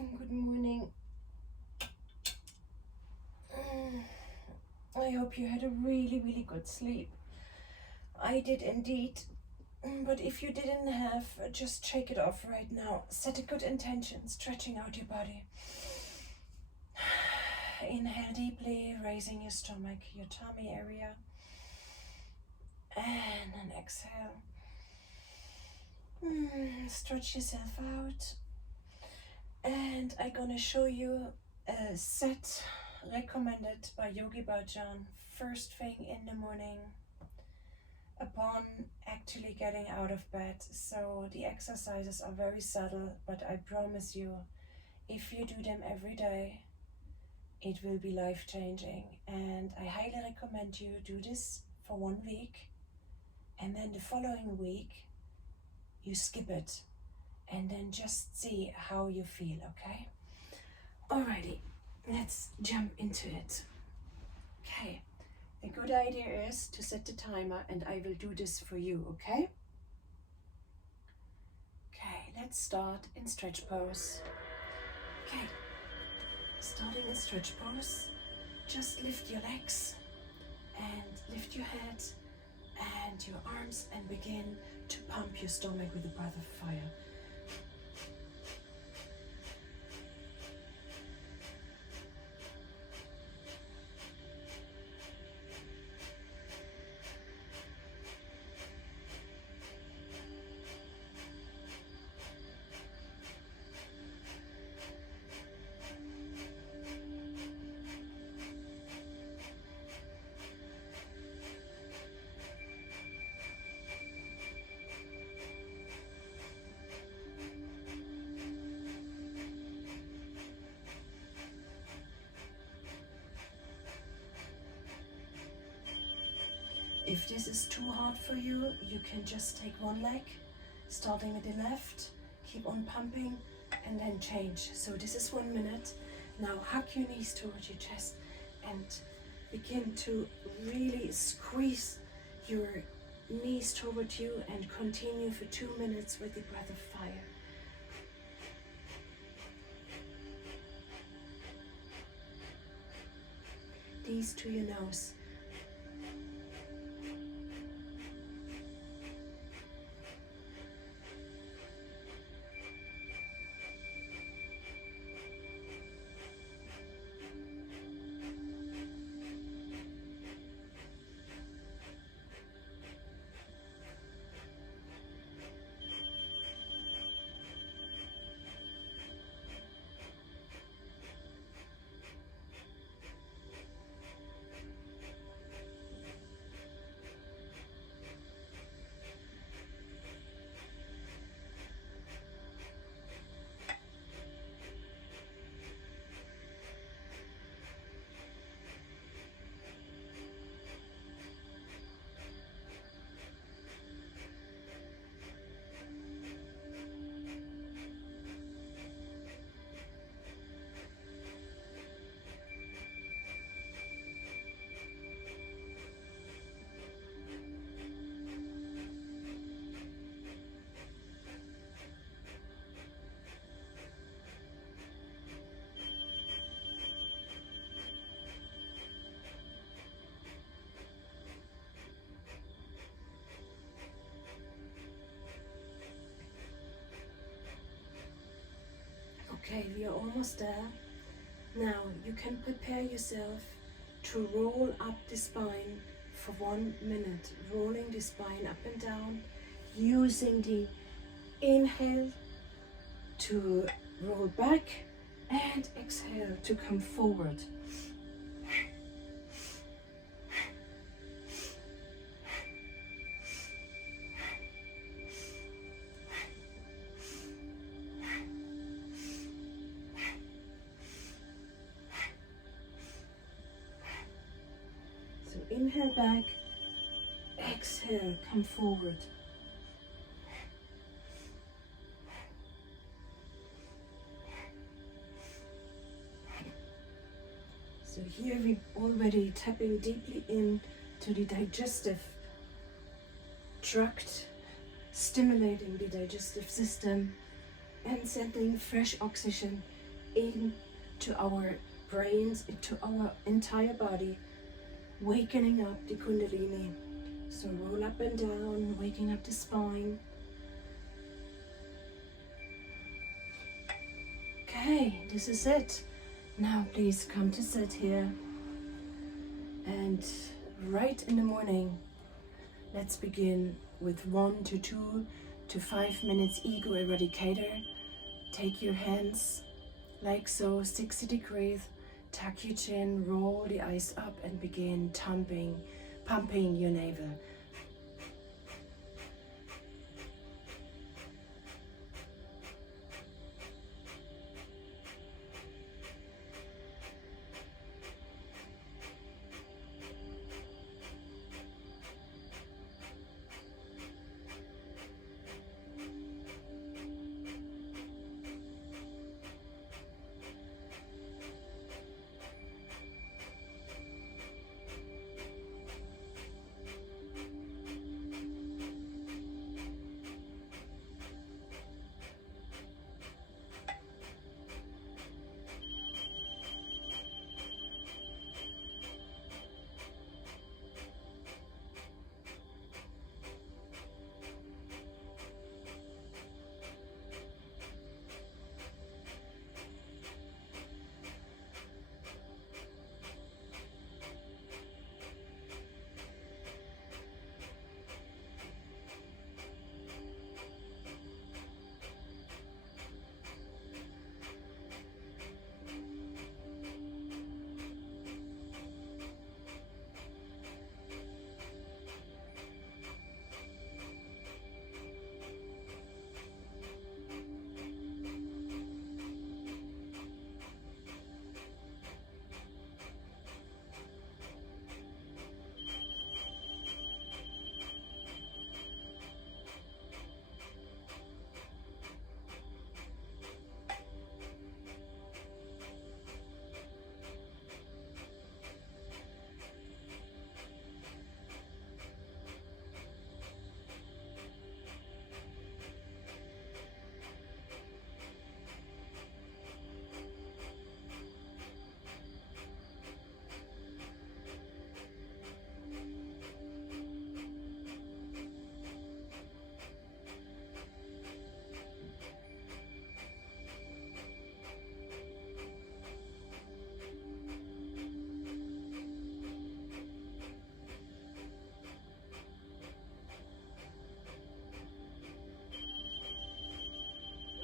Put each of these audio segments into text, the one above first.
Good morning. I hope you had a really good sleep. I did indeed. But if you didn't have, just shake it off right now. Set a good intention, stretching out your body. Inhale deeply, raising your stomach, your tummy area. And then exhale. Stretch yourself out. And I'm gonna show you a set recommended by Yogi Bhajan first thing in the morning upon actually getting out of bed. So the exercises are very subtle, but I promise you, if you do them every day, it will be life-changing. And I highly recommend you do this for 1 week, and then the following week you skip it, and then just see how you feel, okay? Alrighty, let's jump into it. Okay, a good idea is to set the timer, and I will do this for you, okay? Okay, let's start in stretch pose. Okay, starting in stretch pose, just lift your legs and lift your head and your arms and begin to pump your stomach with a breath of fire. If this is too hard for you, you can just take one leg, starting with the left, keep on pumping, and then change. So this is 1 minute. Now hug your knees towards your chest and begin to really squeeze your knees toward you and continue for 2 minutes with the breath of fire. These to your nose. Okay, we are almost there. Now you can prepare yourself to roll up the spine for 1 minute, rolling the spine up and down, using the inhale to roll back and exhale to come forward. Inhale back, exhale, come forward. So here we're already tapping deeply into the digestive tract, stimulating the digestive system and sending fresh oxygen into our brains, into our entire body, wakening up the Kundalini. So roll up and down, waking up the spine. Okay, this is it. Now please come to sit here. And right in the morning, let's begin with 1 to 2 to 5 minutes ego eradicator. Take your hands like so, 60 degrees, tuck your chin, roll the eyes up and begin pumping your navel.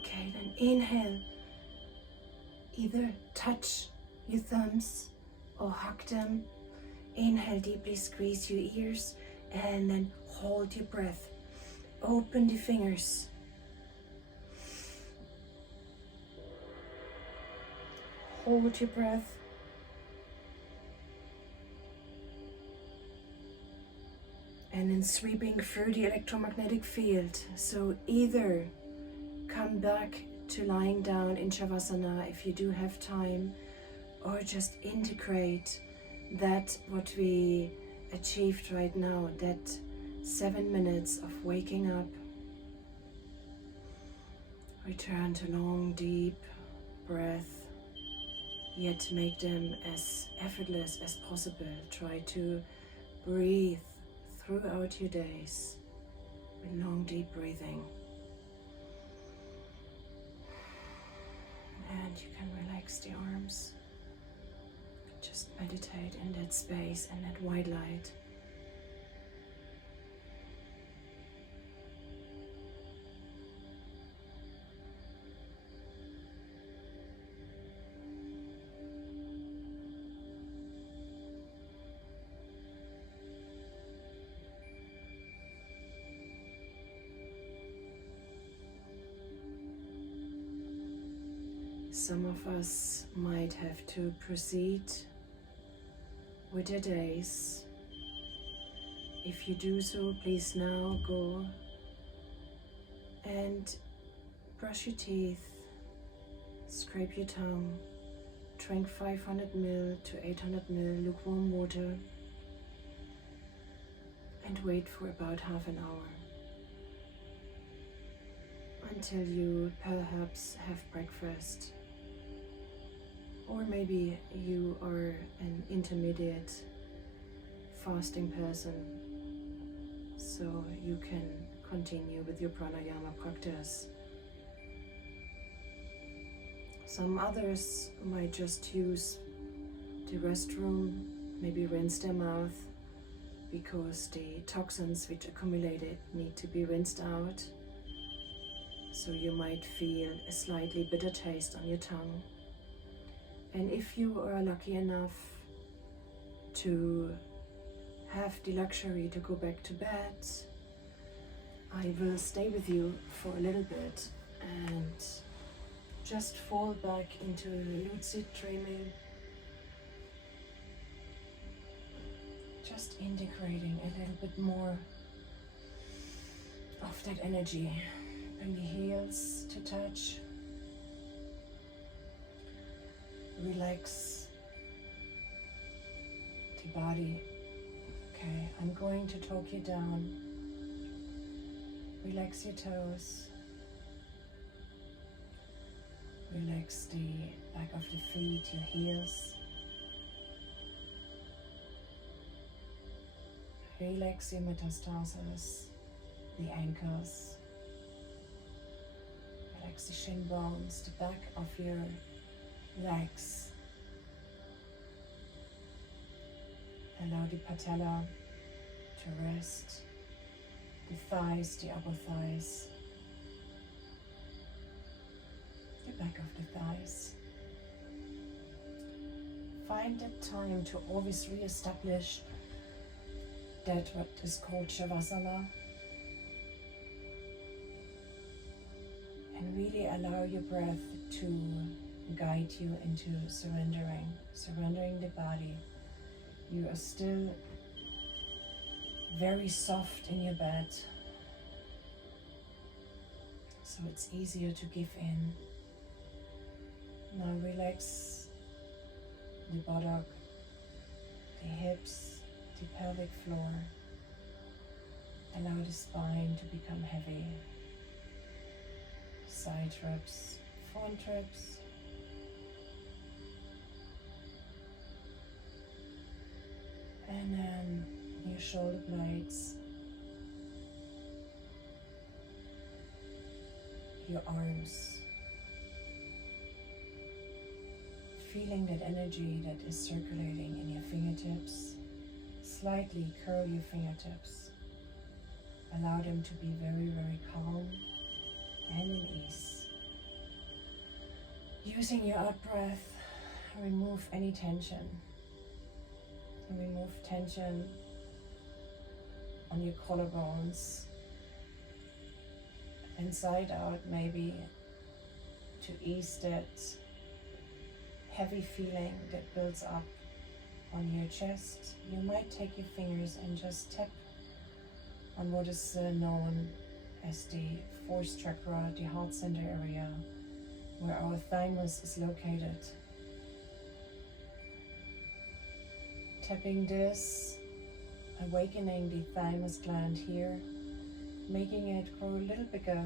Okay, then inhale. Either touch your thumbs or hug them. Inhale deeply, squeeze your ears, and then hold your breath. Open the fingers. Hold your breath. And then sweeping through the electromagnetic field. So either come back to lying down in Shavasana if you do have time, or just integrate that what we achieved right now, that 7 minutes of waking up. Return to long, deep breath, yet make them as effortless as possible. Try to breathe throughout your days with long, deep breathing. And you can relax the arms. Just meditate in that space and that white light. Some of us might have to proceed with their days. If you do so, please now go and brush your teeth, scrape your tongue, drink 500 ml to 800 ml lukewarm water, and wait for about half an hour until you perhaps have breakfast. Or maybe you are an intermediate fasting person, so you can continue with your pranayama practice. Some others might just use the restroom, maybe rinse their mouth, because the toxins which accumulated need to be rinsed out. So you might feel a slightly bitter taste on your tongue. And if you are lucky enough to have the luxury to go back to bed, I will stay with you for a little bit and just fall back into lucid dreaming. Just integrating a little bit more of that energy. Bring the heels to touch. Relax the body. Okay, I'm going to talk you down. Relax your toes. Relax the back of the feet, your heels. Relax your metatarsus, the ankles. Relax the shin bones, the back of your legs. Allow the patella to rest, the thighs, the upper thighs, the back of the thighs. Find the time to always re-establish that what is called Shavasana, and really allow your breath to guide you into surrendering the body. You are still very soft in your bed, so it's easier to give in. Now relax the buttock, the hips, the pelvic floor. Allow the spine to become heavy. Side ribs, front ribs. And then your shoulder blades, your arms. Feeling that energy that is circulating in your fingertips. Slightly curl your fingertips. Allow them to be very, very calm and in ease. Using your out breath, remove any tension. Remove tension on your collarbones, inside out maybe, to ease that heavy feeling that builds up on your chest. You might take your fingers and just tap on what is known as the fourth chakra, the heart center area, where our thymus is located. Tapping this, awakening the thymus gland here, making it grow a little bigger,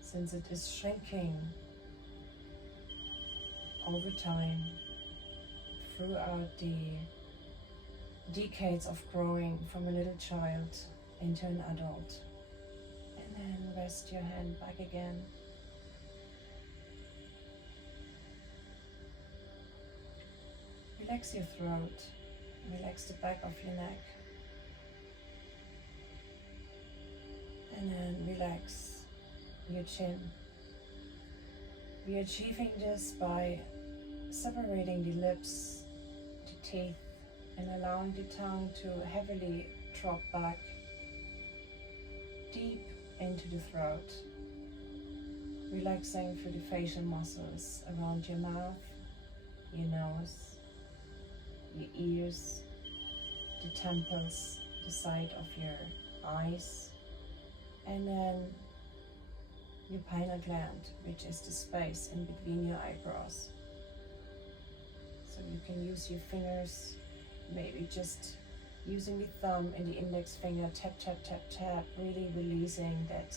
since it is shrinking over time throughout the decades of growing from a little child into an adult. And then rest your hand back again. Relax your throat, relax the back of your neck, and then relax your chin. We are achieving this by separating the lips, the teeth, and allowing the tongue to heavily drop back deep into the throat, relaxing through the facial muscles around your mouth, your nose, your ears, the temples, the side of your eyes, and then your pineal gland, which is the space in between your eyebrows. So you can use your fingers, maybe just using the thumb and the index finger, tap, tap, tap, tap, really releasing that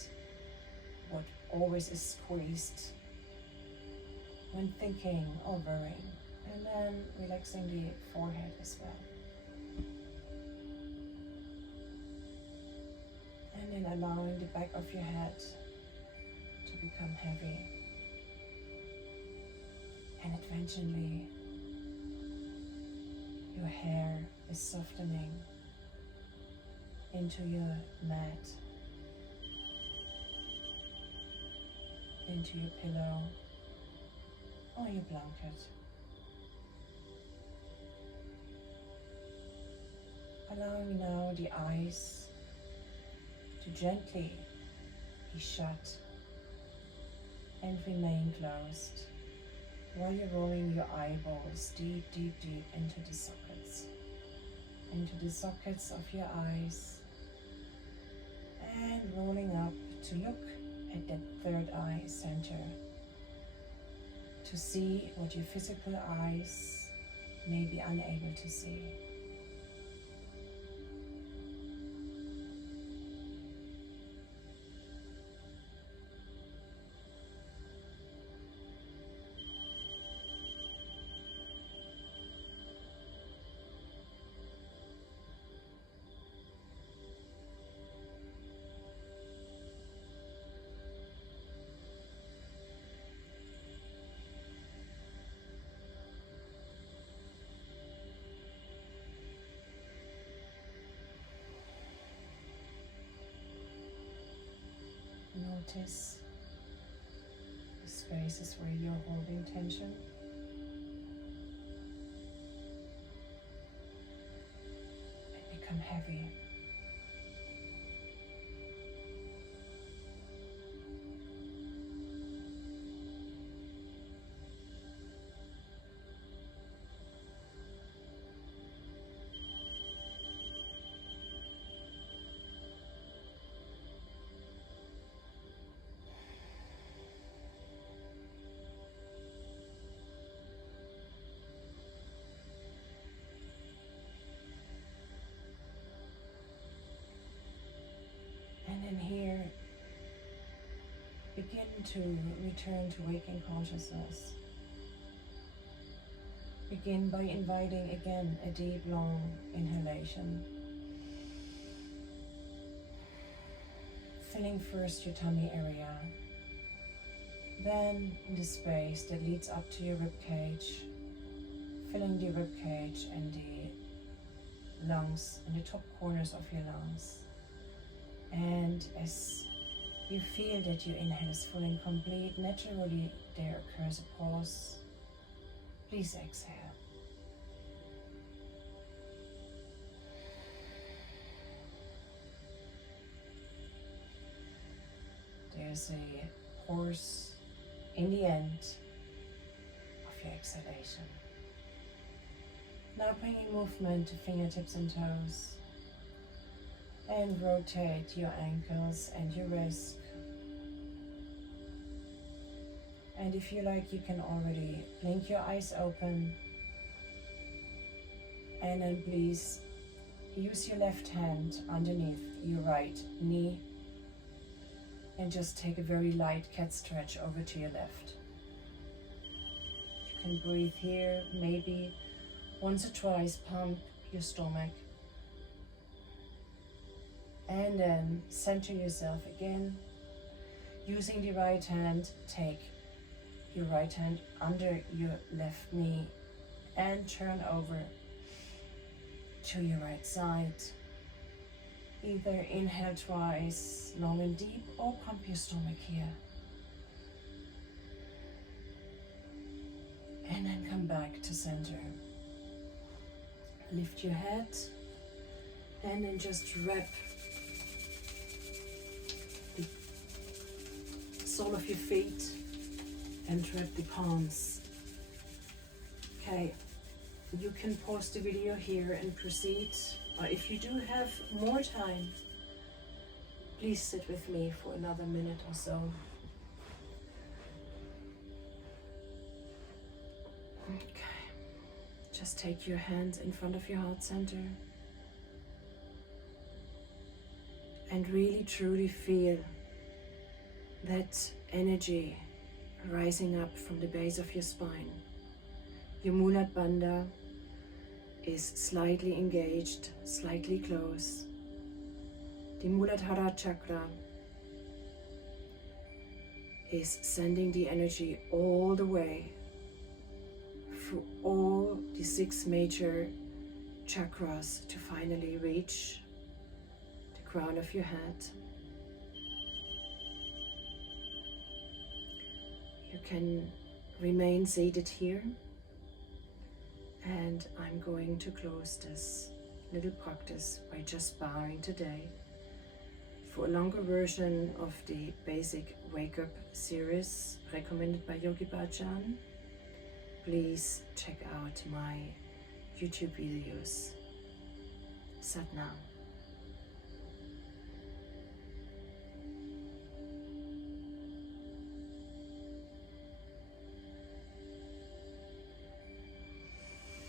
what always is squeezed when thinking or worrying. And then relaxing the forehead as well. And then allowing the back of your head to become heavy. And eventually your hair is softening into your mat, into your pillow or your blanket. Allowing now the eyes to gently be shut and remain closed while you're rolling your eyeballs deep, deep, deep into the sockets of your eyes, and rolling up to look at that third eye center to see what your physical eyes may be unable to see. Notice the spaces where you're holding tension. And become heavy. And then here, begin to return to waking consciousness. Begin by inviting again a deep, long inhalation. Filling first your tummy area, then the space that leads up to your rib cage, filling the rib cage and the lungs and the top corners of your lungs. And as you feel that your inhale is full and complete, naturally there occurs a pause. Please exhale. There's a pause in the end of your exhalation. Now bringing movement to fingertips and toes. And rotate your ankles and your wrist. And if you like, you can already blink your eyes open. And then please use your left hand underneath your right knee. And just take a very light cat stretch over to your left. You can breathe here, maybe once or twice pump your stomach. And then center yourself again. Using the right hand, take your right hand under your left knee and turn over to your right side. Either inhale twice, long and deep, or pump your stomach here. And then come back to center. Lift your head and then just wrap the sole of your feet and wrap the palms. Okay, you can pause the video here and proceed, or if you do have more time, please sit with me for another minute or so. Okay, just take your hands in front of your heart center and really truly feel that energy rising up from the base of your spine. Your Mulat Bandha is slightly engaged, slightly closed. The Muladhara chakra is sending the energy all the way through all the 6 major chakras to finally reach the crown of your head. You can remain seated here, and I'm going to close this little practice by just bowing today. For a longer version of the basic wake-up series recommended by Yogi Bhajan, please check out my YouTube videos. Sadhana.